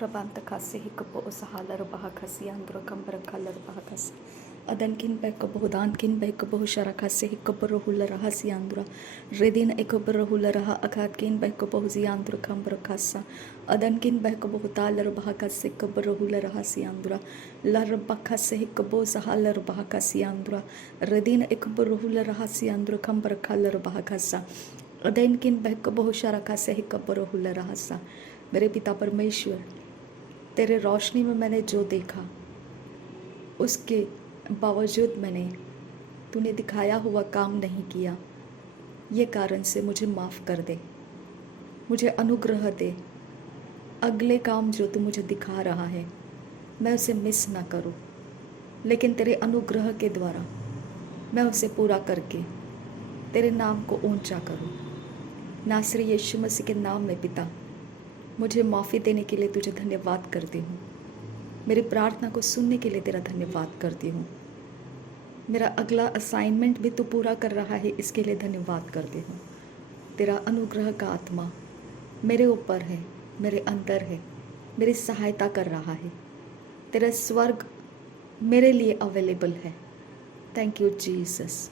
Rabantakasse hikapo usahala rubahakasi andro kambarakala rubahakasi. Adankin bekaboh dankin bekaboh sharakase hikabarohula rahasi andra. Redin ekabarohula raha akatkin bekaboh ziandro kambarakasa. Adankin bekaboh talar bahakase kabarohula rahasi andra. Larabakase hikabo sahala rubahakasi andra. Redin ekabarohula rahasi andro kambarakala rubahakasa. अदैनकिन बहक बहु शरका से ही कब्र हुल रहा सा। मेरे पिता परमेश्वर, तेरे रोशनी में मैंने जो देखा उसके बावजूद मैंने तूने दिखाया हुआ काम नहीं किया। ये कारण से मुझे माफ़ कर दे, मुझे अनुग्रह दे। अगले काम जो तू मुझे दिखा रहा है मैं उसे मिस ना करूं, लेकिन तेरे अनुग्रह के द्वारा मैं उसे पूरा करके तेरे नाम को ऊंचा करूं। नासरी यीशु मसीह के नाम में पिता, मुझे माफ़ी देने के लिए तुझे धन्यवाद करती हूँ। मेरी प्रार्थना को सुनने के लिए तेरा धन्यवाद करती हूँ। मेरा अगला असाइनमेंट भी तू पूरा कर रहा है, इसके लिए धन्यवाद करती हूँ। तेरा अनुग्रह का आत्मा मेरे ऊपर है, मेरे अंदर है, मेरी सहायता कर रहा है। तेरा स्वर्ग मेरे लिए अवेलेबल है। Thank you Jesus.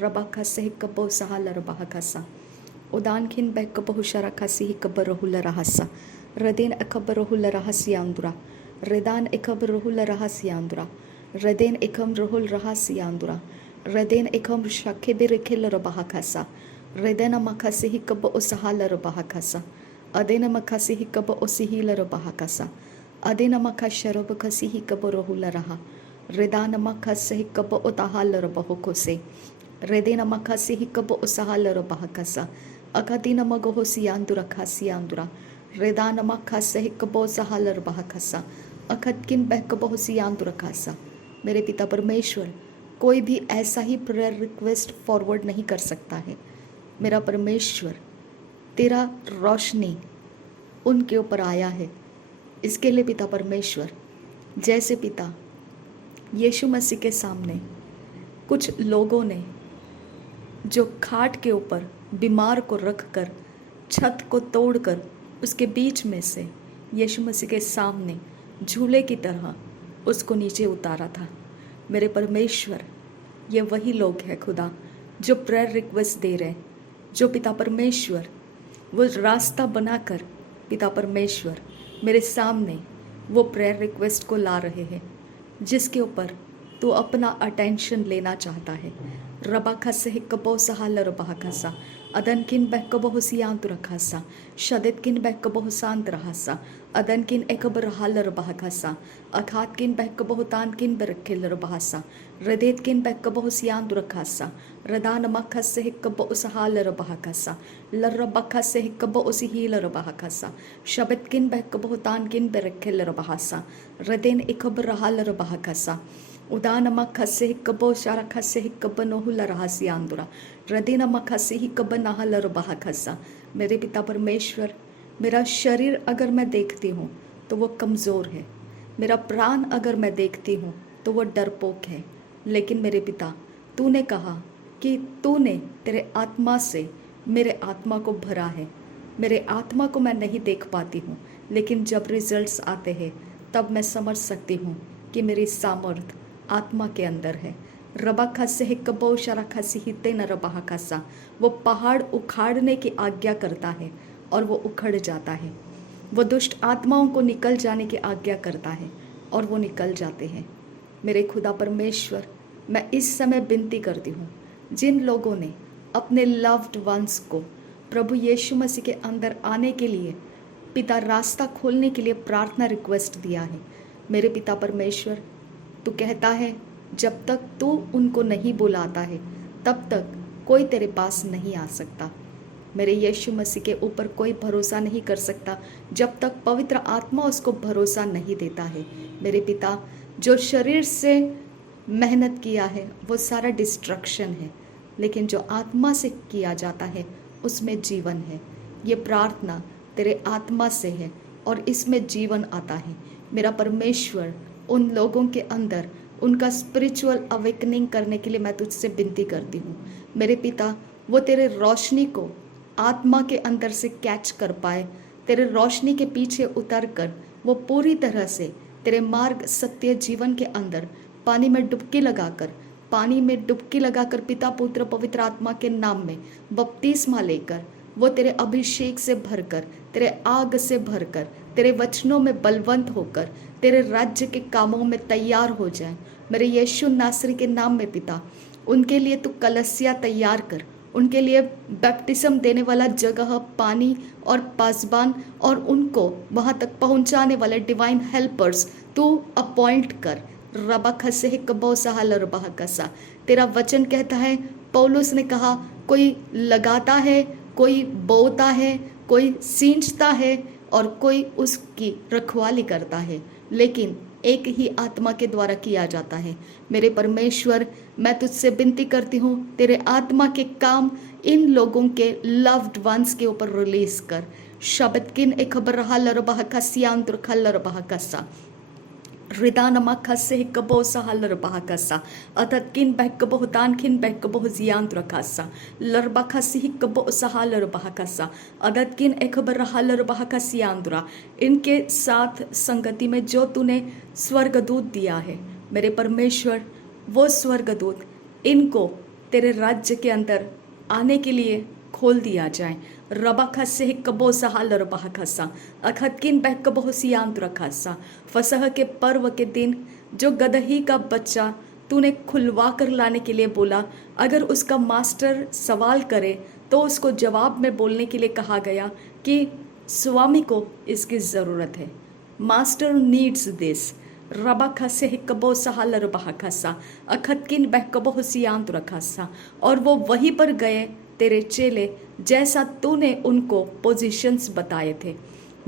रबाका सही कबो सहाला रबाका सा उदान खिन बैक कबो शराका सी कबरहुल रहसा रदेन अकबरहुल रहसियांदुरा रदान एकबरहुल रहसियांदुरा रदेन एकम रहुल रहसियांदुरा रदेन एकम शखे बिरखिल रबाका रदेन मखसे ही कबो उसहाला रबाका अदेन मखसे ही कबो उसिहिल रबाका अदेन मख शरब खसी ही कबरहुल रहा रदान मखसे ही कबो उताहाल रबहुको से Redena makasi hikabo usahala robahakasa. Akadina magoho siandura kasiandura. Redana makase hikabo sahala robahakasa. अखतकिन बहकबह सियांदुरा खासा। मेरे पिता परमेश्वर, कोई भी ऐसा ही प्रेयर रिक्वेस्ट फॉरवर्ड नहीं कर सकता है। मेरा परमेश्वर, तेरा रोशनी उनके ऊपर आया है। इसके लिए पिता परमेश्वर, जैसे पिता यीशु मसीह के सामने कुछ लोगों ने जो खाट के ऊपर बीमार को रखकर छत को तोड़कर उसके बीच में से यीशु मसीह के सामने झूले की तरह उसको नीचे उतारा था। मेरे परमेश्वर, ये वही लोग हैं खुदा जो प्रेयर रिक्वेस्ट दे रहे हैं, जो पिता परमेश्वर वो रास्ता बनाकर पिता परमेश्वर मेरे सामने वो प्रेयर रिक्वेस्ट को ला रहे हैं, जिसके ऊपर तू अपना अटेंशन लेना चाहता है। रबाखसे हिकबो सहाल रबाखसा अदनकिन बहकबो सियांत रखासा शदितकिन बहकबो शांत रहासा अदनकिन एकबर हाल रबाखसा अखातकिन बहकबो तानकिन बरखिल रबासा रदेतकिन बहकबो सियांत रखासा रदान मखसे हिकबो सहाल रबाखसा लरबाखसे हिकबो उसिहिल रबाखसा शबितकिन बहकबो तानकिन बरखिल रबासा रदेन एकबर हाल रबाखसा उदान मखसे हिकबो शारखसे हिकब नहुल रहसी आंदुरा रदीन मखसे हिकब नहल रबाखसा। मेरे पिता परमेश्वर, मेरा शरीर अगर मैं देखती हूँ तो वो कमज़ोर है, मेरा प्राण अगर मैं देखती हूँ तो वो डरपोक है, लेकिन मेरे पिता, तूने कहा कि तूने तेरे आत्मा से मेरे आत्मा को भरा है। मेरे आत्मा को मैं नहीं देख पाती हूँ, लेकिन जब रिजल्ट्स आते हैं तब मैं समझ सकती हूँ कि मेरी सामर्थ आत्मा के अंदर है। रबाखा से हिकबो शराखा से हिते न रबाखसा, वो पहाड़ उखाड़ने की आज्ञा करता है और वो उखड़ जाता है। वो दुष्ट आत्माओं को निकल जाने की आज्ञा करता है और वो निकल जाते हैं। मेरे खुदा परमेश्वर, मैं इस समय विनती करती हूँ, जिन लोगों ने अपने लव्ड वंस को प्रभु यीशु मसीह के अंदर आने के लिए पिता रास्ता खोलने के लिए प्रार्थना रिक्वेस्ट दिया है, मेरे पिता परमेश्वर, तू कहता है जब तक तू उनको नहीं बुलाता है तब तक कोई तेरे पास नहीं आ सकता। मेरे यीशु मसीह के ऊपर कोई भरोसा नहीं कर सकता जब तक पवित्र आत्मा उसको भरोसा नहीं देता है। मेरे पिता, जो शरीर से मेहनत किया है वो सारा डिस्ट्रक्शन है, लेकिन जो आत्मा से किया जाता है उसमें जीवन है। ये प्रार्थना तेरे आत्मा से है और इसमें जीवन आता है। मेरा परमेश्वर, उन लोगों के अंदर उनका स्पिरिचुअल अवेकनिंग करने के लिए मैं तुझसे विनती करती हूँ। मेरे पिता, वो तेरे रोशनी को आत्मा के अंदर से कैच कर पाए तेरे रोशनी के पीछे उतर कर वो पूरी तरह से तेरे मार्ग सत्य जीवन के अंदर पानी में डुबकी लगाकर पिता पुत्र पवित्र आत्मा के नाम में बपतिस्मा लेकर वो तेरे अभिषेक से भरकर, तेरे आग से भरकर, तेरे वचनों में बलवंत होकर तेरे राज्य के कामों में तैयार हो जाए। मेरे यीशु नासरी के नाम में पिता, उनके लिए तू कलसिया तैयार कर, उनके लिए बैप्टिज्म देने वाला जगह, पानी और पासबान और उनको वहाँ तक पहुँचाने वाले डिवाइन हेल्पर्स तू अपॉइंट कर। रबा खसे कबो सहाल रबा कसा। तेरा वचन कहता है, पौलुस ने कहा, कोई लगाता है, कोई बोता है, कोई सींचता है और कोई उसकी रखवाली करता है, लेकिन एक ही आत्मा के द्वारा किया जाता है। मेरे परमेश्वर, मैं तुझसे विनती करती हूँ, तेरे आत्मा के काम इन लोगों के लव्ड वंस के ऊपर रिलीज कर। शब्द किन एक खबर रहा लरबाह का सियांत्र खल्लर बाह कसा रिदानमा खसे कबो सहलर बाह कसा अतत किन बहक बहुतान किन बहक बहु जियांत्र कसा लरबा खसी कबो सहलर बाह कसा अदत किन एक खबर रहा लरबाह का सियांत्रा। इनके साथ संगति में जो तूने स्वर्गदूत दिया है मेरे परमेश्वर, वो स्वर्गदूत इनको तेरे राज्य के अंदर आने के लिए खोल दिया जाए। रबा खसे कबो सहाल रबा खसा अखतकिन बह कबो सियांत्र खसा। फसह के पर्व के दिन जो गदही का बच्चा तूने खुलवा कर लाने के लिए बोला, अगर उसका मास्टर सवाल करे तो उसको जवाब में बोलने के लिए कहा गया कि स्वामी को इसकी ज़रूरत है, मास्टर नीड्स दिस। रबा खसे कबो सहाल रबा खसा अखतकिन बह कबो सियांत्र खसा। और वो वहीं पर गए तेरे चेले, जैसा तूने उनको पोजीशंस बताए थे।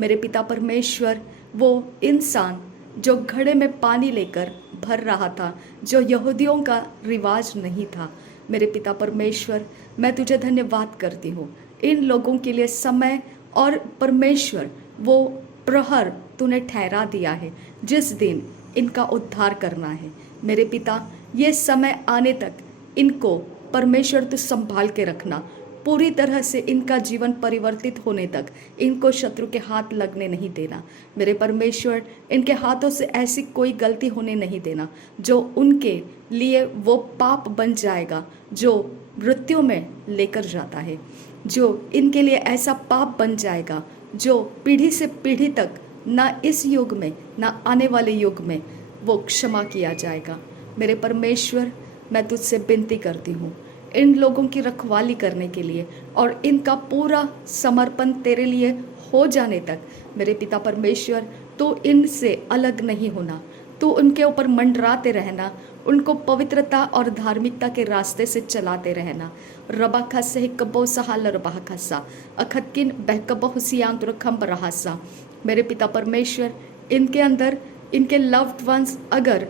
मेरे पिता परमेश्वर, वो इंसान जो घड़े में पानी लेकर भर रहा था, जो यहूदियों का रिवाज नहीं था, मेरे पिता परमेश्वर, मैं तुझे धन्यवाद करती हूँ इन लोगों के लिए समय और परमेश्वर वो प्रहर तूने ठहरा दिया है जिस दिन इनका उद्धार करना है। मेरे पिता, ये समय आने तक इनको परमेश्वर तू संभाल के रखना, पूरी तरह से इनका जीवन परिवर्तित होने तक इनको शत्रु के हाथ लगने नहीं देना। मेरे परमेश्वर, इनके हाथों से ऐसी कोई गलती होने नहीं देना जो उनके लिए वो पाप बन जाएगा जो मृत्यु में लेकर जाता है, जो इनके लिए ऐसा पाप बन जाएगा जो पीढ़ी से पीढ़ी तक ना इस युग में ना आने वाले युग में वो क्षमा किया जाएगा। मेरे परमेश्वर, मैं तुझसे विनती करती हूँ इन लोगों की रखवाली करने के लिए और इनका पूरा समर्पण तेरे लिए हो जाने तक मेरे पिता परमेश्वर, तो इनसे अलग नहीं होना, तो उनके ऊपर मंडराते रहना, उनको पवित्रता और धार्मिकता के रास्ते से चलाते रहना। रबा खसे कबो सहाल रबा खसा अखतकिन बहकबो सियांत्र खम्ब रहासा। मेरे पिता परमेश्वर, इनके अंदर इनके लव्ड वंस अगर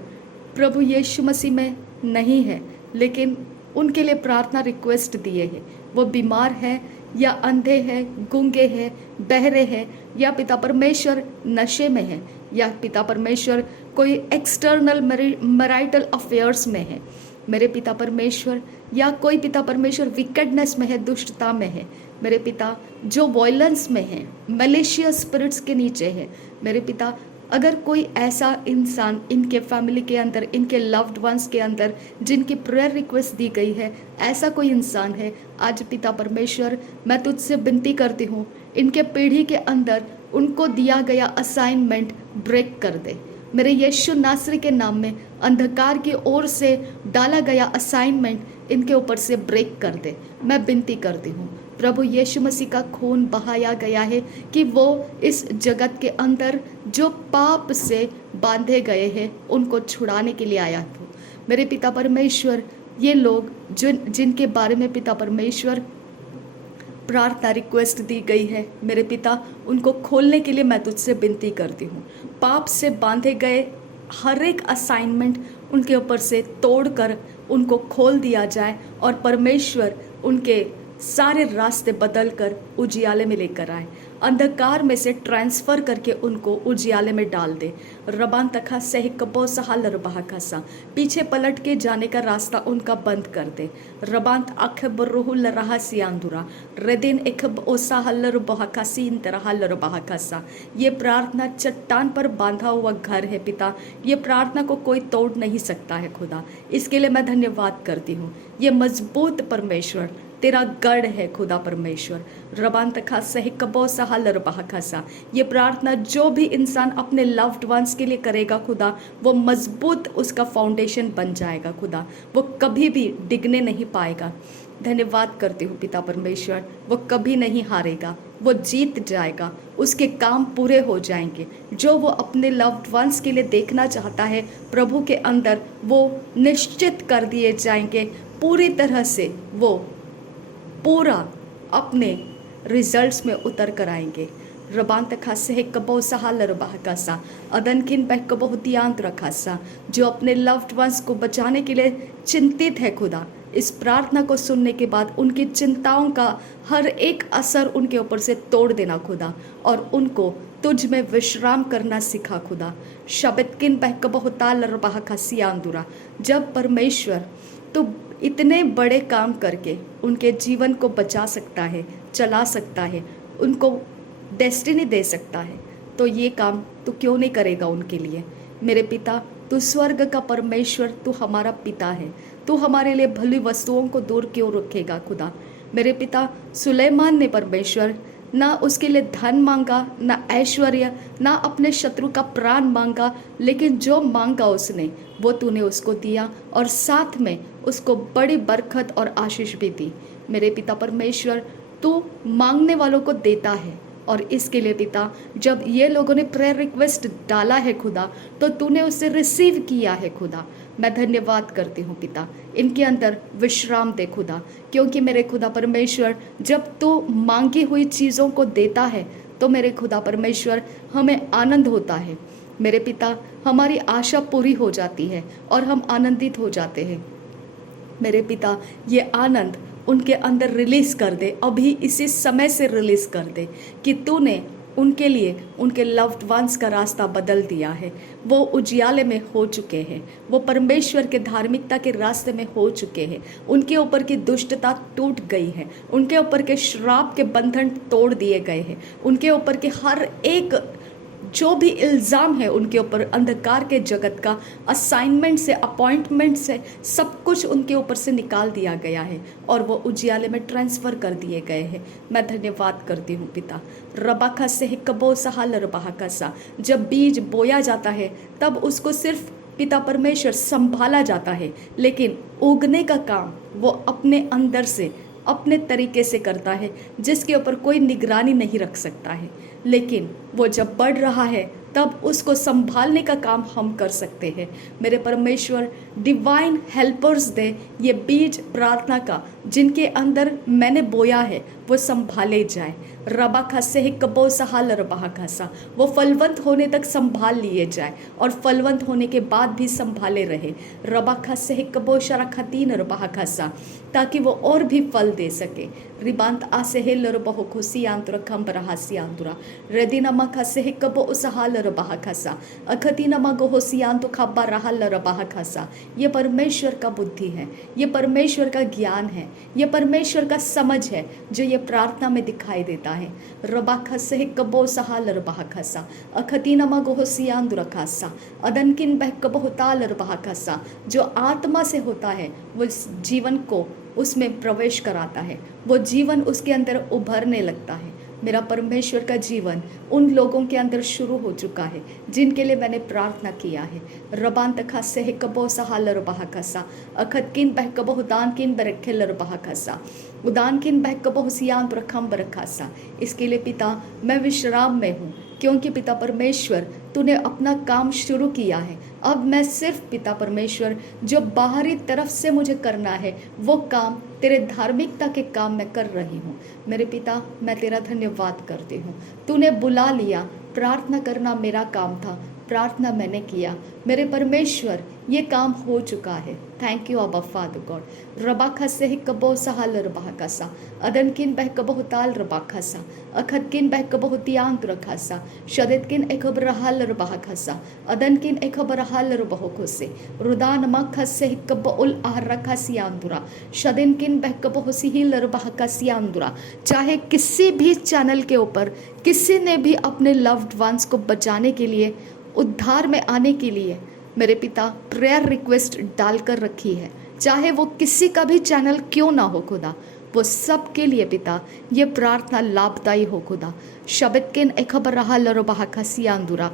प्रभु यीशु मसीह में नहीं है, लेकिन उनके लिए प्रार्थना रिक्वेस्ट दिए है, वो बीमार है या अंधे हैं, गूंगे हैं, बहरे हैं, या पिता परमेश्वर नशे में है, या पिता परमेश्वर कोई एक्सटर्नल मैरिटल अफेयर्स में है मेरे पिता परमेश्वर, या कोई पिता परमेश्वर विकेडनेस में है, दुष्टता में है मेरे पिता, जो वॉयलेंस में है, मलेशियस स्पिरिट्स के नीचे है मेरे पिता। अगर कोई ऐसा इंसान इनके फैमिली के अंदर, इनके लव्ड वंस के अंदर जिनकी प्रेयर रिक्वेस्ट दी गई है, ऐसा कोई इंसान है, आज पिता परमेश्वर मैं तुझसे विनती करती हूँ, इनके पीढ़ी के अंदर उनको दिया गया असाइनमेंट ब्रेक कर दे मेरे यीशु नासरी के नाम में। अंधकार की ओर से डाला गया असाइनमेंट इनके ऊपर से ब्रेक कर दे, मैं विनती करती हूँ। प्रभु यीशु मसीह का खून बहाया गया है कि वो इस जगत के अंदर जो पाप से बांधे गए हैं उनको छुड़ाने के लिए आया था मेरे पिता परमेश्वर। ये लोग जिनके बारे में पिता परमेश्वर प्रार्थना रिक्वेस्ट दी गई है मेरे पिता, उनको खोलने के लिए मैं तुझसे विनती करती हूँ। पाप से बांधे गए हर एक असाइनमेंट उनके ऊपर से तोड़कर उनको खोल दिया जाए और परमेश्वर उनके सारे रास्ते बदल कर उजियाले में लेकर आए। अंधकार में से ट्रांसफ़र करके उनको उजियाले में डाल दे। रबान तखा सह कबो सहाल रबाह खसा, पीछे पलट के जाने का रास्ता उनका बंद कर दे। रबांत अखब रुहुल रहा सियांदुरा रेदिन एकब ओसाहल रबाह खसीन तरहल रबाह खसा। ये प्रार्थना चट्टान पर बांधा हुआ घर है पिता, ये प्रार्थना को कोई तोड़ नहीं सकता है खुदा। इसके लिए मैं धन्यवाद करती हूँ। ये मजबूत परमेश्वर तेरा गढ़ है खुदा परमेश्वर। रबांत खासा है कबो सहाल रबाह खासा, ये प्रार्थना जो भी इंसान अपने लव्ड वंस के लिए करेगा खुदा, वो मजबूत उसका फाउंडेशन बन जाएगा खुदा, वो कभी भी डिगने नहीं पाएगा। धन्यवाद करती हूँ पिता परमेश्वर, वो कभी नहीं हारेगा, वो जीत जाएगा, उसके काम पूरे हो जाएंगे। जो वो अपने लव्ड वंस के लिए देखना चाहता है प्रभु के अंदर, वो निश्चित कर दिए जाएंगे। पूरी तरह से वो पूरा अपने रिजल्ट्स में उतर कर आएंगे। रबांत खासे है कबो सहाल रबाह कासा, अदन किन बह कबो दियांत रखासा। जो अपने लव्ड वंस को बचाने के लिए चिंतित है खुदा, इस प्रार्थना को सुनने के बाद उनकी चिंताओं का हर एक असर उनके ऊपर से तोड़ देना खुदा, और उनको तुझ में विश्राम करना सिखा खुदा। शब्द किन बह कबो ताल रबाह का सियांदुरा, जब परमेश्वर तो इतने बड़े काम करके उनके जीवन को बचा सकता है, चला सकता है, उनको डेस्टिनी दे सकता है, तो ये काम तू क्यों नहीं करेगा उनके लिए। मेरे पिता, तू स्वर्ग का परमेश्वर, तू हमारा पिता है, तू हमारे लिए भली वस्तुओं को दूर क्यों रखेगा खुदा। मेरे पिता, सुलेमान ने परमेश्वर ना उसके लिए धन मांगा, ना ऐश्वर्य, ना अपने शत्रु का प्राण मांगा, लेकिन जो मांगा उसने वो तूने उसको दिया, और साथ में उसको बड़ी बरकत और आशीष भी दी। मेरे पिता परमेश्वर, तू मांगने वालों को देता है, और इसके लिए पिता, जब ये लोगों ने प्रेयर रिक्वेस्ट डाला है खुदा, तो तूने उसे रिसीव किया है खुदा। मैं धन्यवाद करती हूँ पिता, इनके अंदर विश्राम दे खुदा, क्योंकि मेरे खुदा परमेश्वर, जब तू मांगी हुई चीज़ों को देता है तो मेरे खुदा परमेश्वर हमें आनंद होता है। मेरे पिता, हमारी आशा पूरी हो जाती है और हम आनंदित हो जाते हैं। मेरे पिता, ये आनंद उनके अंदर रिलीज़ कर दे, अभी इसी समय से रिलीज़ कर दे कि तूने उनके लिए उनके लव्ड वंस का रास्ता बदल दिया है। वो उजियाले में हो चुके हैं, वो परमेश्वर के धार्मिकता के रास्ते में हो चुके हैं। उनके ऊपर की दुष्टता टूट गई है, उनके ऊपर के श्राप के बंधन तोड़ दिए गए हैं, उनके ऊपर के हर एक जो भी इल्ज़ाम है उनके ऊपर अंधकार के जगत का, असाइनमेंट से, अपॉइंटमेंट से, सब कुछ उनके ऊपर से निकाल दिया गया है और वो उजियाले में ट्रांसफ़र कर दिए गए हैं। मैं धन्यवाद करती हूँ पिता। रबाखा से कबो सहाल रबाखा सा, जब बीज बोया जाता है तब उसको सिर्फ पिता परमेश्वर संभाला जाता है, लेकिन उगने का काम वो अपने अंदर से, अपने तरीके से करता है, जिसके ऊपर कोई निगरानी नहीं रख सकता है। लेकिन वो जब बढ़ रहा है तब उसको संभालने का काम हम कर सकते हैं। मेरे परमेश्वर, डिवाइन हेल्पर्स दे, ये बीज प्रार्थना का जिनके अंदर मैंने बोया है वो संभाले जाए। रबा खासे ही कबो सहाल रबा खासा, वो फलवंत होने तक संभाल लिए जाए और फलवंत होने के बाद भी संभाले रहे। रबा खासे ही कबो शरा खतीन रबा खासा, ताकि वो और भी फल दे सके। रिबांत आसे हे लरबहो खुशी आंतुर खम बरहासी आंतुरा रेदिनमा खासे ही कबो उसहाल रबा खासा अखतीनमा गोहोसियांतु खब्बा रहल रबा खासा। ये परमेश्वर का बुद्धि है, ये परमेश्वर का ज्ञान है, ये परमेश्वर का समझ है जो ये प्रार्थना में दिखाई देता है। रबा खासे ही कबो सहाल रबा खासा अखतीनमा गोहोसियांतु रखासा अदनकिन बह कबो ताल रबा खासा। जो आत्मा से होता है वो जीवन को उसमें प्रवेश कराता है, वो जीवन उसके अंदर उभरने लगता है। मेरा परमेश्वर का जीवन उन लोगों के अंदर शुरू हो चुका है जिनके लिए मैंने प्रार्थना किया है। रबान तखा से कबो सहाल रबा खसा अखत किन बह कबो उदान किन बरखेल रबा खसा उदान किन बह कबो सियान रखम बरखासा। इसके लिए पिता, मैं विश्राम में हूँ, क्योंकि पिता परमेश्वर तूने अपना काम शुरू किया है। अब मैं सिर्फ पिता परमेश्वर जो बाहरी तरफ से मुझे करना है वो काम, तेरे धार्मिकता के काम मैं कर रही हूँ। मेरे पिता, मैं तेरा धन्यवाद करती हूँ। तूने बुला लिया, प्रार्थना करना मेरा काम था, प्रार्थना मैंने किया, मेरे परमेश्वर ये काम हो चुका है। थैंक यू अबा फादर गॉड। रबाखा से ही कबो सहाल रबाखासा, अदनकिन बह कबो ताल रबाखासा, अखदकिन बह कबो तियांग रखासा, शदतकिन एकब रहाल रबाखासा, अदनकिन एकब रहाल रबहोकोसे, रुदान मखस से ही कबो उल आहरखासियांदुरा, शदिनकिन बह कबो सिहिल रबाखासियांदुरा। चाहे किसी भी चैनल के ऊपर किसी ने भी अपने लव्ड वंस को बचाने के लिए, उद्धार में आने के लिए मेरे पिता प्रेयर रिक्वेस्ट डालकर रखी है, चाहे वो किसी का भी चैनल क्यों ना हो खुदा, वो सब के लिए पिता ये प्रार्थना लाभदायी हो खुदा। शबतकिन एखबर रहा लरबाहसियांदुरा,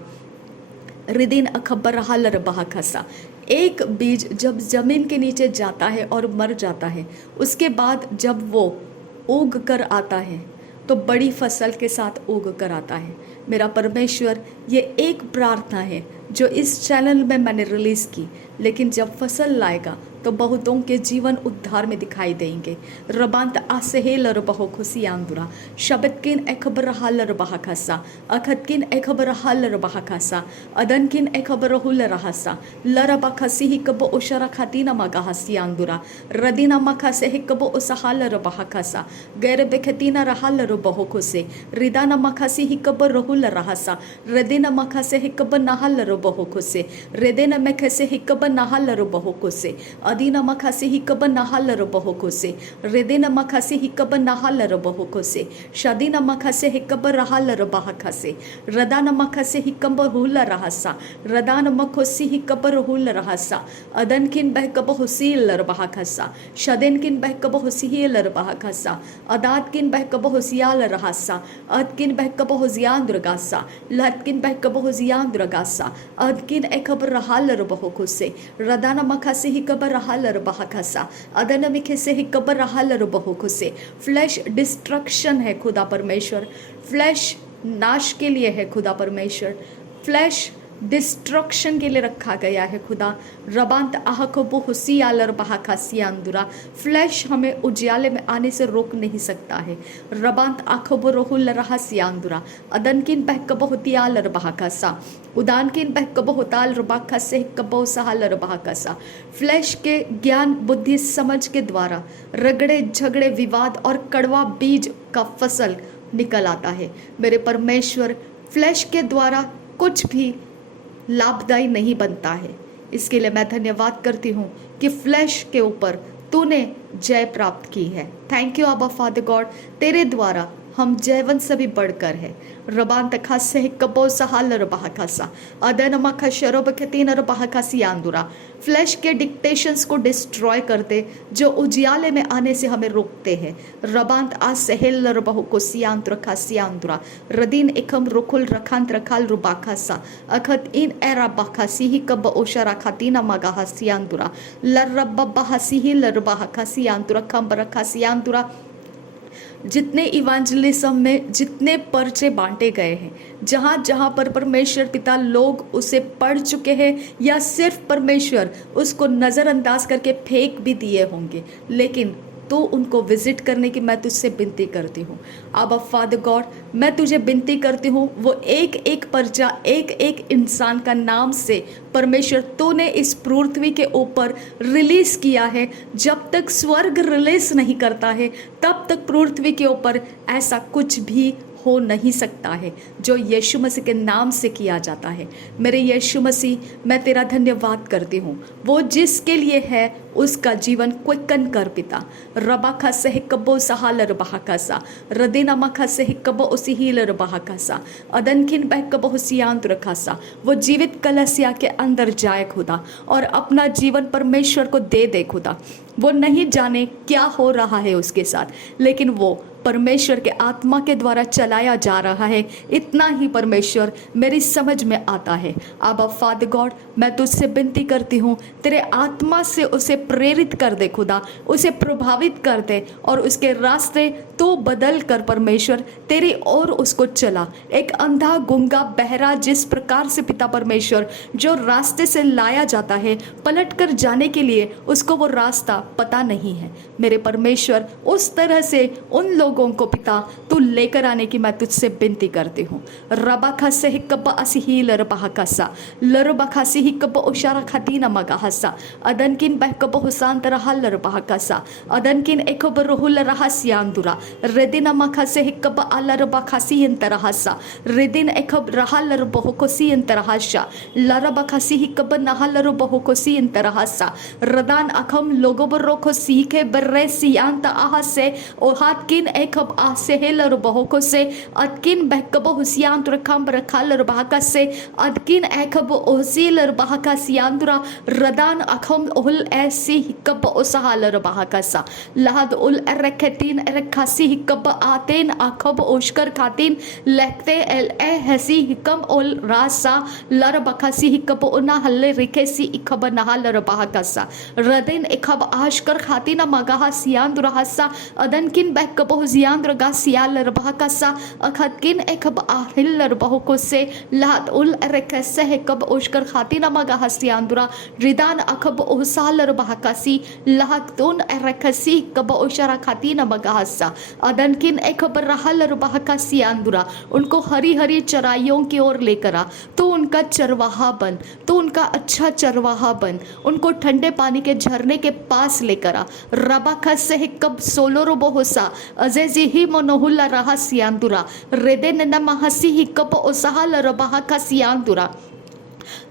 रिदिन अखबर रहा लरबाहसा। एक बीज जब जमीन के नीचे जाता है और मर जाता है, उसके बाद जब वो उग कर आता है तो बड़ी फसल के साथ उग कर आता है। मेरा परमेश्वर, ये एक प्रार्थना है जो इस चैनल में मैंने रिलीज़ की, लेकिन जब फसल लाएगा तो बहुतों के जीवन उद्धार में दिखाई देंगे। रबांत आसेहेल रबहो खुशियांदुरा, शबतकिन एखबर हाल रबाहसा, अखदकिन एखबर हाल रबाहसा, अदनकिन एखबर हुल रहसा, लरबाखसी ही कबो उशरा खातीना मगाहसियांदुरा, रदीना मखासे ही कबो उसहाल रबाहसा, गैर बेखतीना रहाल रबहो खुसे, रिदाना मखासी ही कबर रहुल रहसा, रदीना मखासे ही कबर नहाल रबहो खुसे, रेदेना मखसे ही कबर नहाल रबहो खुसे, अदीना मखासे ही कबर नहाल रबहो खुसे, रेदेना मखासे ही कबर नहाल रबहो खुसे, शदीना मखासे ही कबर रहाल रबाह खसे, रदाना मखासे ही कबर हुल रहसा, रदाना मखोसी ही कबर हुल रहसा, अदनकिन बह कब हुसील रबाह खसा, शदेनकिन बह कब हुसील रबाह खसा, अदातकिन बह कब हुसियाल रहसा, अदकिन बह कब हुजियान दुर्गासा, लहतकिन बह कब हुजियान दुर्गासा, अदकिन एकबर रहाल रबहो खुसे, रदाना मखासे ही कबर रहाल रबाह खसा, अदन मिखे से ही कबर रहाल रबहो खुसे। फ्लैश डिस्ट्रक्शन है खुदा परमेश्वर, फ्लैश नाश के लिए है खुदा परमेश्वर, फ्लैश डिस्ट्रक्शन के लिए रखा गया है खुदा। रबांत आहकबो हुसियालर बहाकासियांदुरा, फ्लैश हमें उजियाले में आने से रोक नहीं सकता है। रबांत आखबो रोहुल रहसियांदुरा, अदनकिन बहकबो हुतियालर बहाकासा, उदानकिन बहकबो हुताल रबाका से कबो सहालर बहाकासा। फ्लैश के ज्ञान बुद्धि समझ के द्वारा रगड़े झगड़े विवाद और कड़वा बीज का फसल निकल आता है। मेरे परमेश्वर, फ्लैश के द्वारा कुछ भी लाभदायी नहीं बनता है। इसके लिए मैं धन्यवाद करती हूँ कि फ्लैश के ऊपर तूने जय प्राप्त की है। थैंक यू अबा फादर गॉड, तेरे द्वारा हम जयवंत से भी बढ़कर है। रबान तखा से कबो सहाल रबाहकासा, अदन मखा शरोब खतीन रबाहकासी आंदुरा। फ्लैश के डिक्टेशंस को डिस्ट्रॉय करते जो उजियाले में आने से हमें रोकते हैं। रबांत आ सहेल रबहु को सियांत रखा सियांदुरा, रदीन एकम रुकुल रखांत रखाल रुबाखासा, अखत इन एरा बाखासी ही कब ओशरा खातीना मगाहा सियांदुरा, लर्रब्बा बहासी ही लरबाहका सियांदुरा खम रखा सियांदुरा। जितने इवांजलिज्म में जितने पर्चे बांटे गए हैं, जहाँ जहाँ पर परमेश्वर पिता लोग उसे पढ़ चुके हैं या सिर्फ परमेश्वर उसको नज़रअंदाज करके फेंक भी दिए होंगे, लेकिन तो उनको विजिट करने की मैं तुझसे विनती करती हूँ। अब फादर गॉड, मैं तुझे विनती करती हूँ, वो एक एक पर्चा एक एक इंसान का नाम से परमेश्वर तूने इस पृथ्वी के ऊपर रिलीज किया है। जब तक स्वर्ग रिलीज नहीं करता है तब तक पृथ्वी के ऊपर ऐसा कुछ भी हो नहीं सकता है जो यीशु मसीह के नाम से किया जाता है। मेरे यीशु मसीह, मैं तेरा धन्यवाद करती हूँ, वो जिसके लिए है उसका जीवन क्विकन कर पिता। रबाखा से कबो सहाल रबाहकासा, रदेना मखा से कबो उसीहील रबाहकासा, अदनखिन बह कबो हुसियांत रखासा। वो जीवित कलसिया के अंदर जाए खुदा और अपना जीवन परमेश्वर को दे दे खुदा। वो नहीं जाने क्या हो रहा है उसके साथ, लेकिन वो परमेश्वर के आत्मा के द्वारा चलाया जा रहा है। इतना ही परमेश्वर मेरी समझ में आता है। अब फादर गॉड, मैं तुझसे विनती करती हूँ, तेरे आत्मा से उसे प्रेरित कर दे खुदा, उसे प्रभावित कर दे और उसके रास्ते तो बदल कर परमेश्वर तेरी ओर उसको चला। एक अंधा गुंगा बहरा जिस प्रकार से पिता परमेश्वर जो रास्ते से लाया जाता है, पलट कर जाने के लिए उसको वो रास्ता पता नहीं है। मेरे परमेश्वर, उस तरह से उन लोगों को पिता तू लेकर आने की मैं तुझसे विनती करती हूँ। रबा खसे हिकब असी लरबा कसा लरबा खसी हिकब उशारा खतीना मगा हसा अदनकिन बहकब हुसान तरह लरबा कसा अदनकिन एकब रुहुल रहस्यांदुरा रेदिना मखसे हिकब अलरबा खसी तरहसा रेदिन एकब रहल बहुकोसी तरहसा लरबा खसी हिकब नहल बहुकोसी तरहसा रदान अखम लोगो बरोको सीखे बर्रे सियांत आहसे ओहातकिन एकब आसेहेलर बहुकोसे अदकिन बहकब हुसियांत रखम रखल बहकसे अदकिन एकब ओसीलर बहका सियांदुरा रदान अखम उल ऐसी हिकब ओसहालर बहकसा लहद उल एरखतीन एरखासी हिकब आतेन अखब ओशकर खातिन लेखते एल ए हसी हिकम उल रासा लर बखसी हिकब उना हल्ले रिकेसी इखब नहालर बहकसा रदिन इखब आशकर खातिना मगाहा सियांदुरा हसा अदनकिन बहकब हुसियांदुरा गा सियालर बहकसा अखतकिन एकब आहिलर बहुकोसे लहद उल एरखसे हिकब ओशकर खातिना मगाहा सियांदुरा रिदान अखब ओसालर बहकसी लहतुन एरखसी कब ओशरा खातिना मगाहसा अदनकिन एकब रहलर बहका सियांदुरा उनको हरी हरी चराइयों की ओर लेकर आ। तो उनका चरवाहा बन, तो उनका अच्छा चरवाहा बन, उनको ठंडे पानी के झरने के पास लेकर आ। रबा खस से कब सोलोरो बोहोसा अजेजी ही मनोहुला रहा सियांदुरा रेदे नमहसी ही कब ओसहाल रबा का सियांदुरा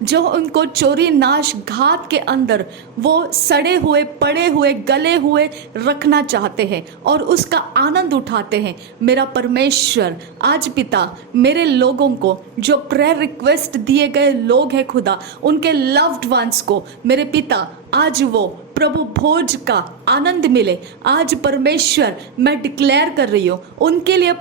जो उनको चोरी नाश घात के अंदर वो सड़े हुए पड़े हुए गले हुए रखना चाहते हैं और उसका आनंद उठाते हैं। मेरा परमेश्वर आज पिता मेरे लोगों को जो प्रेयर रिक्वेस्ट दिए गए लोग हैं खुदा उनके लव्ड वंस को मेरे पिता आज वो प्रभु भोज का आनंद मिले। आज परमेश्वर मैं डिक्लेयर कर रही हूँ उनके लिए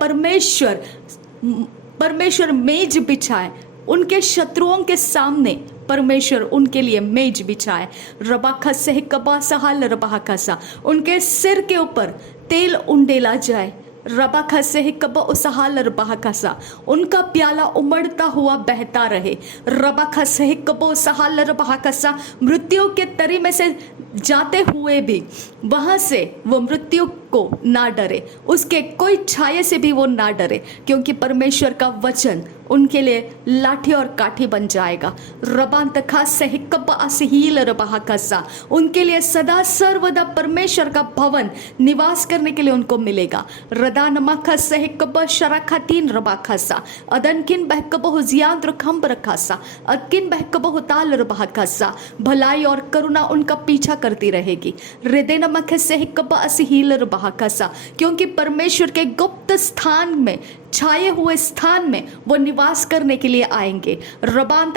परमेश्वर मेज बिछाए, उनके शत्रुओं के सामने परमेश्वर उनके लिए मेज बिछाए। रबाखा से कबा सहाल रबाखसा उनके सिर के ऊपर तेल उंडेला जाए। रबाखा से कब उसहाल रबाखसा उनका प्याला उमड़ता हुआ बहता रहे। रबाखा से कब उसहाल रबाखसा मृत्यु के तरी में से जाते हुए भी वहां से वो मृत्यु को ना डरे, उसके कोई छाये से भी वो ना डरे, क्योंकि परमेश्वर का वचन उनके लिए लाठी और काठी बन जाएगा। रबान तखा सहिकब असहील रबाहकसा उनके लिए सदा सर्वदा परमेश्वर का भवन निवास करने के लिए उनको मिलेगा। रदान मखा सहिकब शरखतीन रबाखसा अदनकिन बहकब हुजियान रखम रखासा अदकिन बहकब हुताल रबाहकसा भलाई और करुणा उनका पीछा करती रहेगी। हृदय नमक सहिकब असहील रबाहकसा क्योंकि परमेश्वर के गुप्त स्थान में छाए हुए स्थान में वो निवास करने के लिए आएंगे। रबांत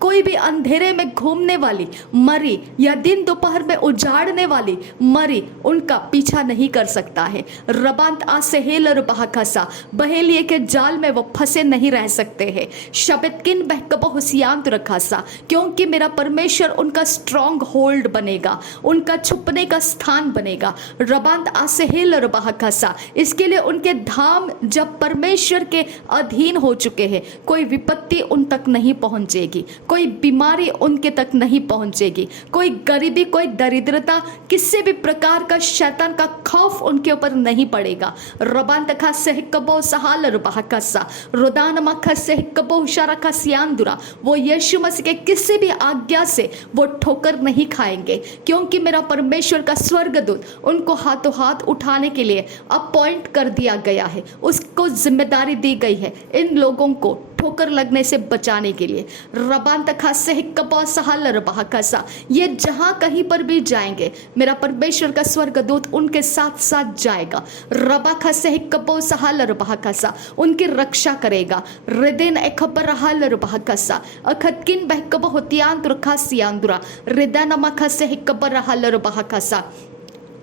कोई भी अंधेरे में घूमने वाली मरी या दिन दोपहर में उजाड़ने वाली मरी उनका पीछा नहीं कर सकता है। रबांत आसेहेलर बहकसा बहेलिए के जाल में वो फंसे नहीं रह सकते हैं। शबतकिन बहकब हुसियांत रखासा क्योंकि मेरा परमेश्वर उनका स्ट्रॉन्ग होल्ड बनेगा, उनका छुपने का स्थान बनेगा। रबांत आसेहेलर बहकसा इसके लिए उनके धाम जब परमेश्वर के अधीन हो चुके हैं, कोई विपत्ति उन तक नहीं पहुंचेगी, कोई बीमारी उनके तक नहीं पहुंचेगी, कोई गरीबी कोई दरिद्रता किसी भी प्रकार का शैतान का खौफ उनके ऊपर नहीं पड़ेगा। रबान तखा सहकबो सहाल बहकसा रोदान मखा सहकबो शरका सियांदुरा वो यीशु मसीह के किसी भी आज्ञा से वो ठोकर नहीं खाएंगे, क्योंकि मेरा परमेश्वर का स्वर्गदूत उनको हाथों हाथ उठाने के लिए अपॉइंट कर दिया गया है, उसको जिम्मेदारी दी गई है इन लोगों को ठोकर लगने से बचाने के लिए। रबान तखा सहकबो सहाल बहकसा ये जहां कहीं पर भी जाएंगे मेरा परमेश्वर का स्वर्गदूत उनके साथ साथ जाएगा। रबाखा सहकबो सहाल बहकसा उनकी रक्षा करेगा। रिदिन एकबर हल बहकसा अखतकिन बहकब होतियांत रखा सियांदुरा रिदन मखा सहकबर हल बहकसा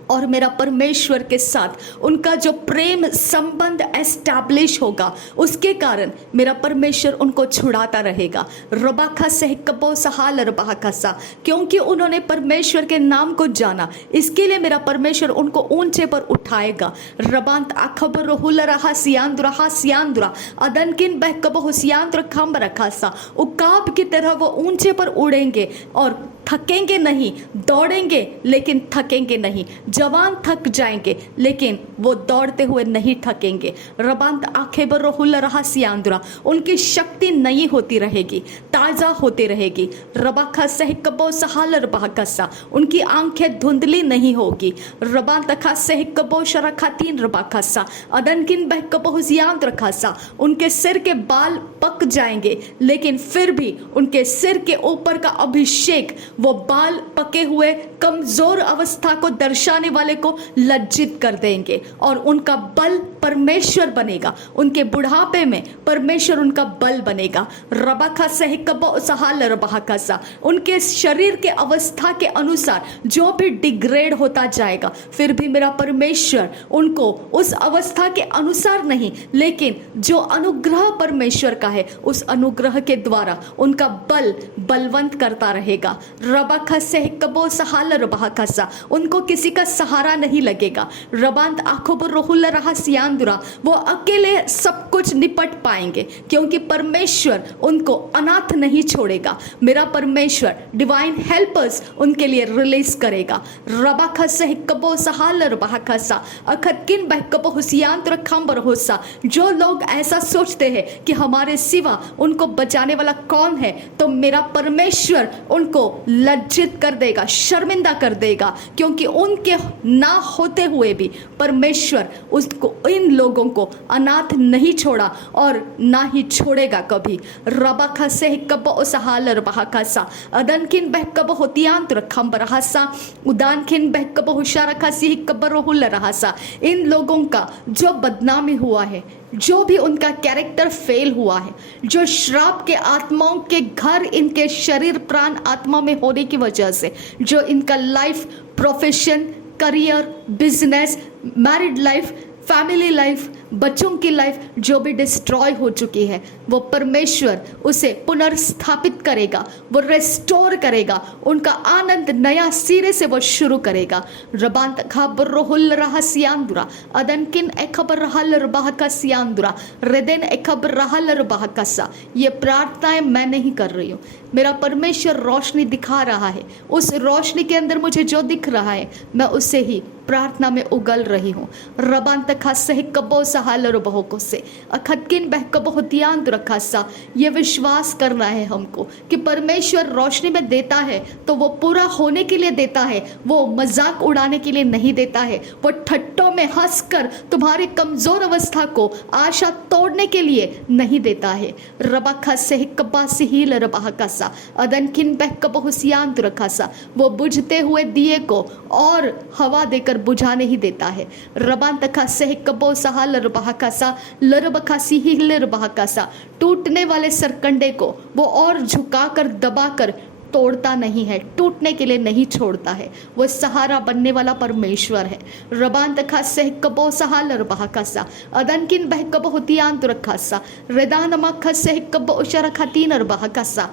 और मेरा परमेश्वर के साथ उनका जो प्रेम संबंध एस्टैब्लिश होगा उसके कारण मेरा परमेश्वर उनको छुड़ाता रहेगा। रबाखा सहकबो सहाल रबाखसा क्योंकि उन्होंने परमेश्वर के नाम को जाना, इसके लिए मेरा परमेश्वर उनको ऊंचे पर उठाएगा। रबांत अखबर हुल रहा सियांदुरा अदनकिन बहकब हुसियांद्र खम रखासा उकाब की तरह वो ऊंचे पर उड़ेंगे और थकेंगे नहीं, दौड़ेंगे लेकिन थकेंगे नहीं। जवान थक जाएंगे लेकिन वो दौड़ते हुए नहीं थकेंगे। रबांत आंखें बरोहुल रहा सियांदुरा, उनकी शक्ति नई होती रहेगी, ताजा होती रहेगी। रबाखा सह कबो सहाल रबाकसा, उनकी आंखें धुंधली नहीं होगी। रबांत खा सह कबो शरखातीन रबाकसा, अदनकिन बह कबो जियांद रखासा, उनके सिर के बाल पक जाएंगे लेकिन फिर भी उनके सिर के ऊपर का अभिषेक वो बाल पके हुए कमजोर अवस्था को दर्शाने वाले को लज्जित कर देंगे और उनका बल परमेश्वर बनेगा। उनके बुढ़ापे में परमेश्वर उनका बल बनेगा। रबाखा सह कबो सहाल रबाकसा, उनके शरीर के अवस्था के अनुसार जो भी डिग्रेड होता जाएगा, फिर भी मेरा परमेश्वर उनको उस अवस्था के अनुसार नहीं, लेकिन जो अनुग्रह परमेश्वर का है उस अनुग्रह के द्वारा उनका बल बलवंत करता रहेगा। रबाखा सह कबो सहाल रबाकसा, उनको किसी का सहारा नहीं लगेगा। रबांत आंखों पर रोहुल रहा सियांदुरा, वो अकेले सब कुछ निपट पाएंगे क्योंकि परमेश्वर उनको अनाथ नहीं छोड़ेगा। मेरा परमेश्वर डिवाइन हेल्पर्स उनके लिए रिलीज करेगा। रबाखा सह कबो सहाल रबाकसा, अखतकिन बह कबो हुसियांत रखंबर होसा, जो लोग ऐसा सोचते हैं कि हमारे सिवा उनको बचाने वाला कौन है, तो मेरा परमेश्वर उनको लज्जित कर देगा, शर्मिंदा कर देगा, क्योंकि उनके ना होते हुए भी परमेश्वर उसको, इन लोगों को अनाथ नहीं छोड़ा और ना ही छोड़ेगा कभी। रबाखा से कब सहाल रबाकसा, अदनकिन बह कब होतियांत रखम बरहसा, उदानकिन बह कब हुशारखा सी कबर हुल रहसा। इन लोगों का जो बदनामी हुआ है, जो भी उनका कैरेक्टर फेल हुआ है, जो श्राप के आत्माओं के घर इनके शरीर प्राण आत्मा में होने की वजह से, जो इनका life, profession, career, business, married life, family life, बच्चों की लाइफ जो भी डिस्ट्रॉय हो चुकी है, वो परमेश्वर उसे पुनर्स्थापित करेगा, वो रेस्टोर करेगा, उनका आनंद नया सिरे से वो शुरू करेगा। रबांत खबर रोहुल रहा सियांदुरा, अदनकिन एखबर रहल रबाहका सियांदुरा, रेदेन एखबर रहल रबाहकसा। ये प्रार्थनाएं मैं नहीं कर रही हूँ, मेरा परमेश्वर रोशनी दिखा रहा है। उस रोशनी के अंदर मुझे जो दिख रहा है मैं उससे ही प्रार्थना में उगल रही हूँ। रबांत खास कबो सहाल बहोको से अखतकिन बह कबो होतियांत रखा सा। ये विश्वास करना है हमको कि परमेश्वर रोशनी में देता है तो वो पूरा होने के लिए देता है, वो मजाक उड़ाने के लिए नहीं देता है, वो ठट्टों में हंसकर तुम्हारे कमजोर अवस्था को आशा तोड़ने के लिए नहीं देता है। रबा खसे कब्बा सिहिल रबा कसा अदनकिन बह कबो हुसियांत रखा सा। वो बुझते हुए दिए को और हवा देकर बुझाने ही देता है। रबान तखा सह कबो सहाल रबहकासा लरबखासी ही लरबहकासा। टूटने वाले सरकंडे को वो और झुकाकर दबाकर तोड़ता नहीं है, टूटने के लिए नहीं छोड़ता है। वो सहारा बनने वाला परमेश्वर है। रबान तखा सह कबो सहाल रबहकासा अदनकिन बह कबो हुतियांत रखासा रेदान मखा सह कबो उशरखातीन रबहकासा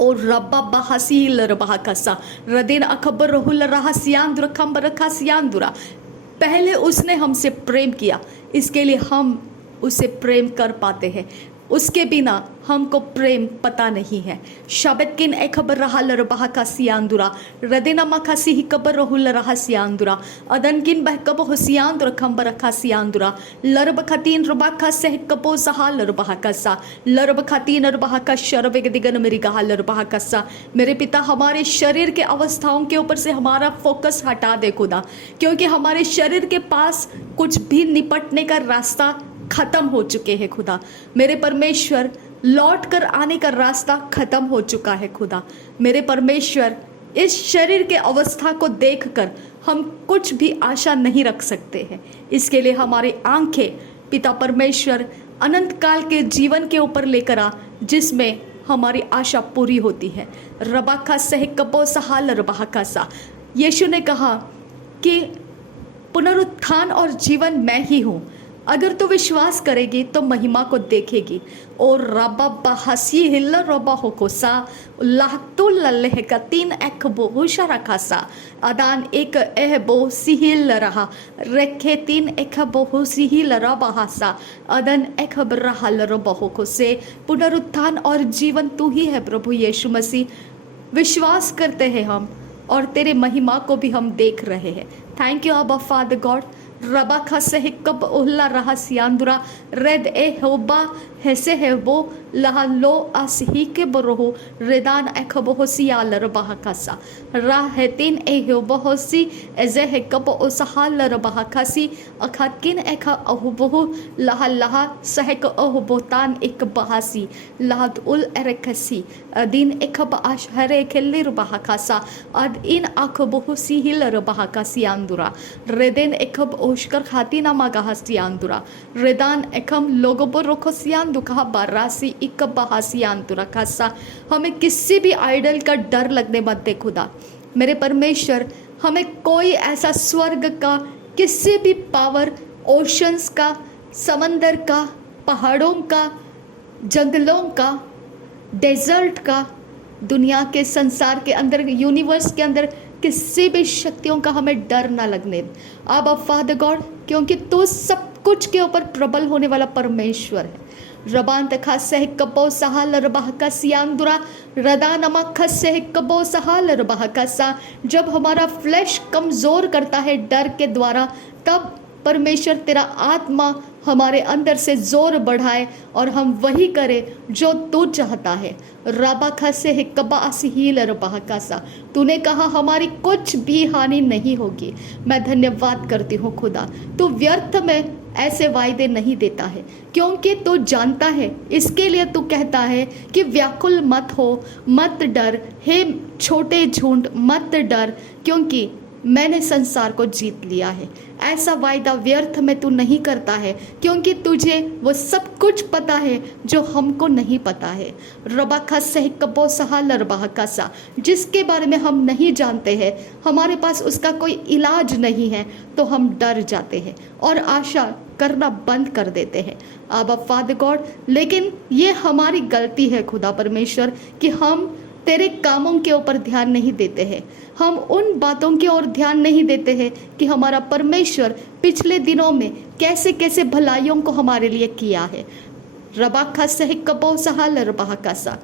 और रब्बा बहासील रबहकासा रदिन अखबर रहुल रहा सियांदुर खंबर रखा सियांदुरा। पहले उसने हमसे प्रेम किया, इसके लिए हम उसे प्रेम कर पाते हैं, उसके बिना हमको प्रेम पता नहीं है। शबद किन ए खबर रहा लरबहा का सियांदुरा रदिना मखासी ही कबर रहुल रहा सियांदुरा अदन किन बह कबो हुसियांदुरा खंबर रखा सियांदुरा लरब खतीन रबा का सह कबो सहा लरबहा का सा लरब खतीन रबहा का शरबे के दिगन मेरी गहा लरबहा का सा। मेरे पिता हमारे शरीर के अवस्थाओं के ऊपर से हमारा फोकस हटा दे खुदा, क्योंकि हमारे शरीर के पास कुछ भी निपटने का रास्ता खत्म हो चुके हैं खुदा। मेरे परमेश्वर लौट कर आने का रास्ता खत्म हो चुका है खुदा। मेरे परमेश्वर इस शरीर के अवस्था को देखकर हम कुछ भी आशा नहीं रख सकते हैं। इसके लिए हमारी आंखें पिता परमेश्वर अनंत काल के जीवन के ऊपर लेकर आ, जिसमें हमारी आशा पूरी होती है। रबाखा सह कबो सहाल रबाखा सा। यीशु ने कहा कि पुनरुत्थान और जीवन मैं ही हूँ, अगर तू विश्वास करेगी तो महिमा को देखेगी। और रबा बहसी हिल रबा होकोसा लाहतु लल्लेह का तीन एक बहुशा रखा सा अदान एक एह बो सिहिल रहा रखे तीन एक बहु सिहिल रबा हासा अदन एक बरहल रबा होको से। पुनरुत्थान और जीवन तू ही है प्रभु यीशु मसीह। विश्वास करते हैं हम, और तेरे महिमा को भी हम देख रहे हैं। थैंक यू अबा फादर गॉड। रबा खसे हिकब ओहला रहा सियांदुरा रेद ए होबा हेसे है वो लहा लो असही के बरोहो रेदान एखब होसियाल रबा कसा रा हेतिन ए होबा होसी एजे हिकब ओसहाल रबा कसी अखतकिन एख अहुबहु लहा लहा सहक अहुबोतान एक बहासी लहद उल एरकसी अदीन एखब आशहरे खेल्ली रबा कसा अद इन अखबहु सिहिल रबा कसियांदुरा रेदेन एखब ओशकर खातिना मागाहसियांदुरा रेदान एखम लोगोबो रोखसियांदु कहा बारासी इक बहासियांदुरा खासा। हमें किसी भी आइडल का डर लगने मत दे खुदा मेरे परमेश्वर। हमें कोई ऐसा स्वर्ग का, किसी भी पावर, ओशंस का, समंदर का, पहाड़ों का, जंगलों का, डेजर्ट का, दुनिया के संसार के अंदर, यूनिवर्स के अंदर किसी भी शक्तियों का हमें डर ना लगने अब फादर गॉड, क्योंकि तू सब कुछ के ऊपर प्रबल होने वाला परमेश्वर है। रबान तखा सह कबो सहाल रबाह का सियांदुरा रदा नमक सह कबो सहाल रबाह का सा। जब हमारा फ्लैश कमज़ोर करता है डर के द्वारा, तब परमेश्वर तेरा आत्मा हमारे अंदर से जोर बढ़ाए और हम वही करें जो तू चाहता है। रबा खसे है कबा असहील रबा कासा। तूने कहा हमारी कुछ भी हानि नहीं होगी। मैं धन्यवाद करती हूँ खुदा, तू व्यर्थ में ऐसे वायदे नहीं देता है, क्योंकि तू जानता है। इसके लिए तू कहता है कि व्याकुल मत हो, मत डर, हे छोटे झुंड मत डर, क्योंकि मैंने संसार को जीत लिया है। ऐसा वायदा व्यर्थ में तू नहीं करता है, क्योंकि तुझे वो सब कुछ पता है जो हमको नहीं पता है। रबा खसे कबो सहाल रबा कासा, जिसके बारे में हम नहीं जानते हैं, हमारे पास उसका कोई इलाज नहीं है, तो हम डर जाते हैं और आशा करना बंद कर देते हैं। अब फादर गॉड, लेकिन ये हमारी गलती है खुदा परमेश्वर कि हम तेरे कामों के ऊपर ध्यान नहीं देते हैं। हम उन बातों की ओर ध्यान नहीं देते हैं कि हमारा परमेश्वर पिछले दिनों में कैसे कैसे भलाइयों को हमारे लिए किया है। रबा खस कबो सहाल रबा कासा,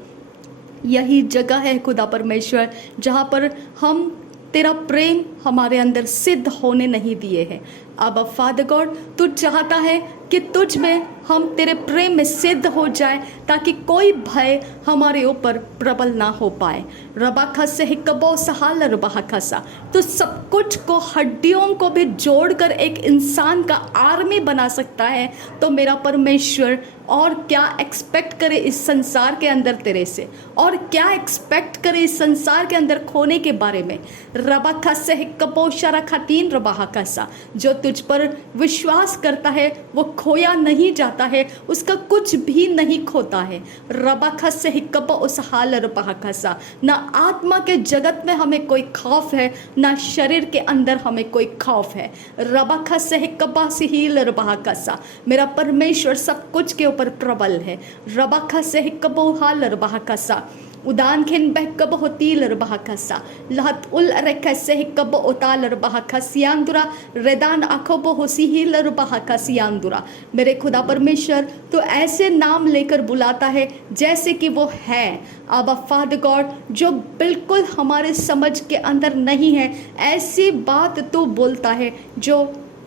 यही जगह है खुदा परमेश्वर जहाँ पर हम तेरा प्रेम हमारे अंदर सिद्ध होने नहीं दिए हैं। अब फादर गॉड, तू चाहता है कि तुझ में हम तेरे प्रेम में सिद्ध हो जाए, ताकि कोई भय हमारे ऊपर प्रबल ना हो पाए। रबा खसे हिकबो सहाल रबा खसा, तो सब कुछ को, हड्डियों को भी जोड़कर एक इंसान का आर्मी बना सकता है। तो मेरा परमेश्वर और क्या एक्सपेक्ट करे इस संसार के अंदर तेरे से, और क्या एक्सपेक्ट करे इस संसार के अंदर खोने के बारे में। रबा खसे हिकबो शरा खातीन रबा खसा, जो तुझ पर विश्वास करता है वो खोया नहीं जाता है, उसका कुछ भी नहीं खोता है। रबा खसे हिकबो उस हाल रबा खसा, ना आत्मा के जगत में हमें कोई खौफ है, ना शरीर के अंदर हमें कोई खौफ है। रबा खसे हिकबा सिहील रबा खसा, मेरा परमेश्वर सब कुछ के ऊपर प्रबल है। रबा खसे हिकबो हाल रबा खसा, उदान खिन बहकब होतील रबा खसा, लहत उल रखसे हिकब उताल रबा खसियांदुरा रेदान अखब होसीहिल रबा खसियांदुरा। मेरे खुदा परमेश्वर, तो ऐसे नाम लेकर बुलाता है जैसे कि वो है। अब फादर गॉड, जो बिल्कुल हमारे समझ के अंदर नहीं है, ऐसी बात तो बोलता है जो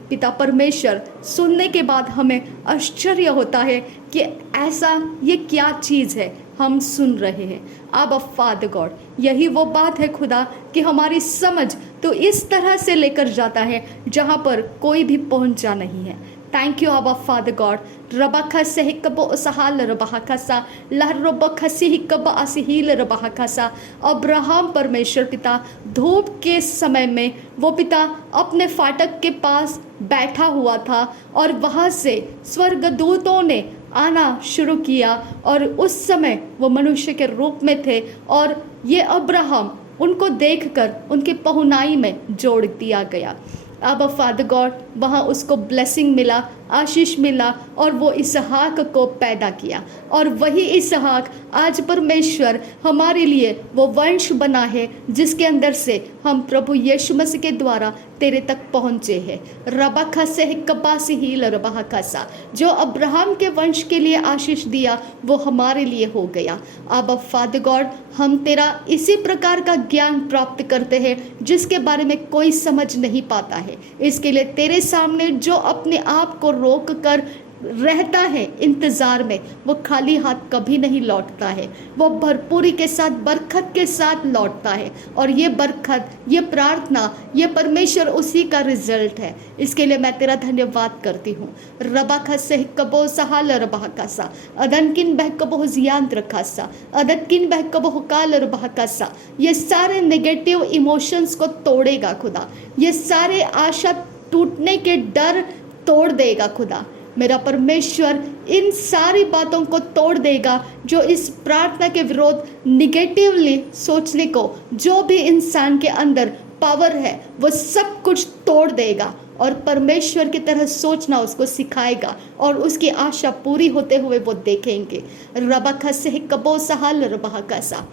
पिता परमेश्वर सुनने के बाद हमें आश्चर्य होता है कि ऐसा ये क्या चीज़ है हम सुन रहे हैं। अब फादर गॉड, यही वो बात है खुदा कि हमारी समझ तो इस तरह से लेकर जाता है जहाँ पर कोई भी पहुँचा नहीं है। थैंक यू अब फादर गॉड। रबा खसे हिकबो सहाल रबा खसा, लहर रबा खसी हिकबा असहील रबा खसा। अब्राहम परमेश्वर पिता, धूप के समय में वो पिता अपने फाटक के पास बैठा हुआ था और वहाँ से स्वर्गदूतों ने आना शुरू किया, और उस समय वो मनुष्य के रूप में थे, और ये अब्राहम उनको देखकर उनकी पहुनाई में जोड़ दिया गया। अब फादर गॉड, वहाँ उसको ब्लेसिंग मिला, आशीष मिला और वो इसहाक को पैदा किया, और वही इसहाक आज परमेश्वर हमारे लिए वो वंश बना है जिसके अंदर से हम प्रभु यीशु मसीह के द्वारा तेरे तक पहुंचे हैं। रबा से कपासी ही लरबा खासा, जो अब्राहम के वंश के लिए आशीष दिया वो हमारे लिए हो गया। अब फादर गॉड, हम तेरा इसी प्रकार का ज्ञान प्राप्त करते हैं जिसके बारे में कोई समझ नहीं पाता है। इसके लिए तेरे सामने जो अपने आप को रोक कर रहता है इंतजार में, वो खाली हाथ कभी नहीं लौटता है, वो भरपूरी के साथ बरकत के साथ लौटता है। और ये बरकत, ये प्रार्थना, ये परमेश्वर उसी का रिजल्ट है। इसके लिए मैं तेरा धन्यवाद करती हूँ। रबा खसे कबो सहाल रबा कासा अदन किन बह कबो जियांत रखासा अदत किन बह कबो काल रबा कासा, ये सारे नेगेटिव इमोशंस को तोड़ेगा खुदा, ये सारे आशा टूटने के डर तोड़ देगा खुदा। मेरा परमेश्वर इन सारी बातों को तोड़ देगा जो इस प्रार्थना के विरोध निगेटिवली सोचने को, जो भी इंसान के अंदर पावर है वो सब कुछ तोड़ देगा और परमेश्वर की तरह सोचना उसको सिखाएगा और उसकी आशा पूरी होते हुए वो देखेंगे। रबा खसे कबो सहाल रबा कासा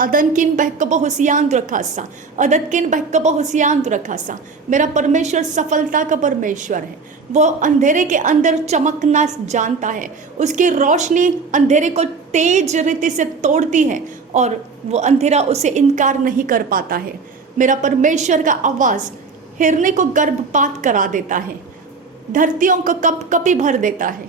अदन किन बहकबो हुसियान रखासा अदत किन बहकबो हुसियान रखासा। मेरा परमेश्वर सफलता का परमेश्वर है। वो अंधेरे के अंदर चमकना जानता है, उसकी रोशनी अंधेरे को तेज रीति से तोड़ती है और वो अंधेरा उसे इनकार नहीं कर पाता है। मेरा परमेश्वर का आवाज़ हिरने को गर्भपात करा देता है, धरतियों को कप कपी भर देता है,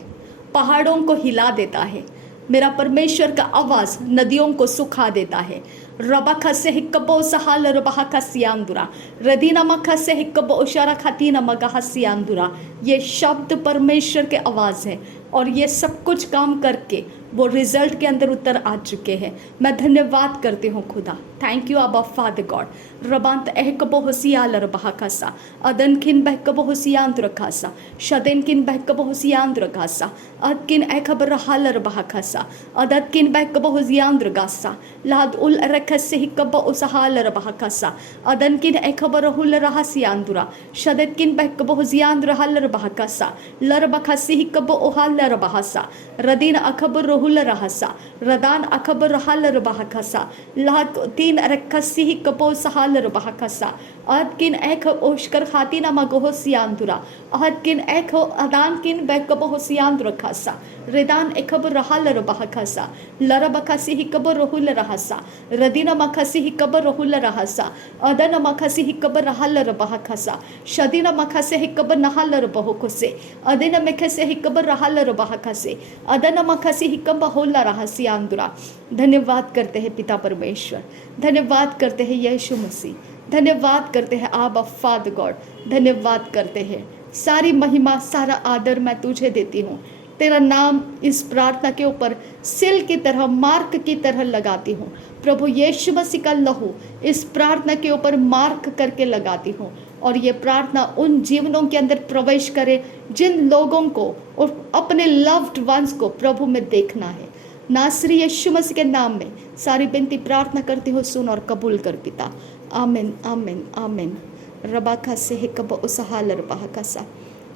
पहाड़ों को हिला देता है। मेरा परमेश्वर का आवाज़ नदियों को सुखा देता है। रबा खसे हिक्कबो सहाल रबा खसियांदुरा रदीना मखसे हिक्कबो उशारा खातीना मगा हसियांदुरा। ये शब्द परमेश्वर के आवाज़ है और ये सब कुछ काम करके वो रिजल्ट के अंदर उतर आ चुके हैं। मैं धन्यवाद करती हूँ खुदा। थैंक यू अबा फादर गॉड। रबांत एहकबो हुसियाल रबा खासा अदन किन बहकबो हुसियांद रखासा शदेन किन बहकबो हुसियांद रखासा अद किन एखबर हाल रबा खासा अदत किन बहकबो हुसियांद रगासा लाद उल रखसे हिक्कबो उसहाल रबा खासा अदन किन एखबर हुल रहसियांदुरा शदत किन बहकबो हुसियांद रहल रबा खासा लरबा खसी हिक्कबो ओहाल रबासा रदीन अखबर रहुल रहसा रदान अखबर रहल रबा खासा लाद तीन रखसी हिक्कबो सहाल रबा खासा अद किन एख ओशकर खातीना मगो सियांदुरा अहद किन एख अदान किन बहकबो हुसियांद खासा रेदान एखबर रहल रबा खासा लरबा खसी हिक्कबो रहुल रहसा रदीना मखसी हिक्कबर रहुल रहसा अदन मखसी हिक्कबर रहल रबा खासा शदीना मखसे हिक्कबर नहल रबहो खुसे अदन मखसे हिक्कबर रहल रबा खसे अदन मखसी हिक्कबर होला रहसियांदुरा। धन्यवाद करते हैं पिता परमेश्वर, धन्यवाद करते हैं यीशु मसीह, धन्यवाद करते हैं आबा फादर गॉड, धन्यवाद करते हैं। सारी महिमा सारा आदर मैं तुझे देती हूँ। तेरा नाम इस प्रार्थना के ऊपर सिल की तरह, मार्क की तरह लगाती हूँ। प्रभु यीशु मसीह का लहू इस प्रार्थना के ऊपर मार्क करके लगाती हूँ और ये प्रार्थना उन जीवनों के अंदर प्रवेश करे जिन लोगों को और अपने लव्ड वंस को प्रभु में देखना है। नासरी यीशु मसीह के नाम में सारी बिनती प्रार्थना करती हूँ, सुन और कबूल कर पिता। आमीन आमीन आमीन। रबा खसे हिकबो उसहाल रबा खसा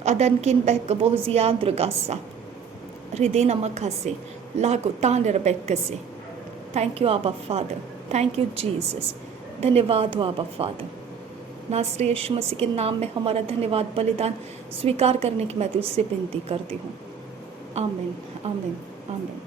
अदन किन बहकबो जियान द्रगासा रिदेना मखसे लागो तान रबेकसे। थैंक यू आबा फादर, थैंक यू जीसस। धन्यवाद हो आबा फादर। नासरी यीशु मसीह के नाम में हमारा धन्यवाद बलिदान स्वीकार करने की मैं तुझसे विनती करती हूँ। आमीन आमीन आमीन।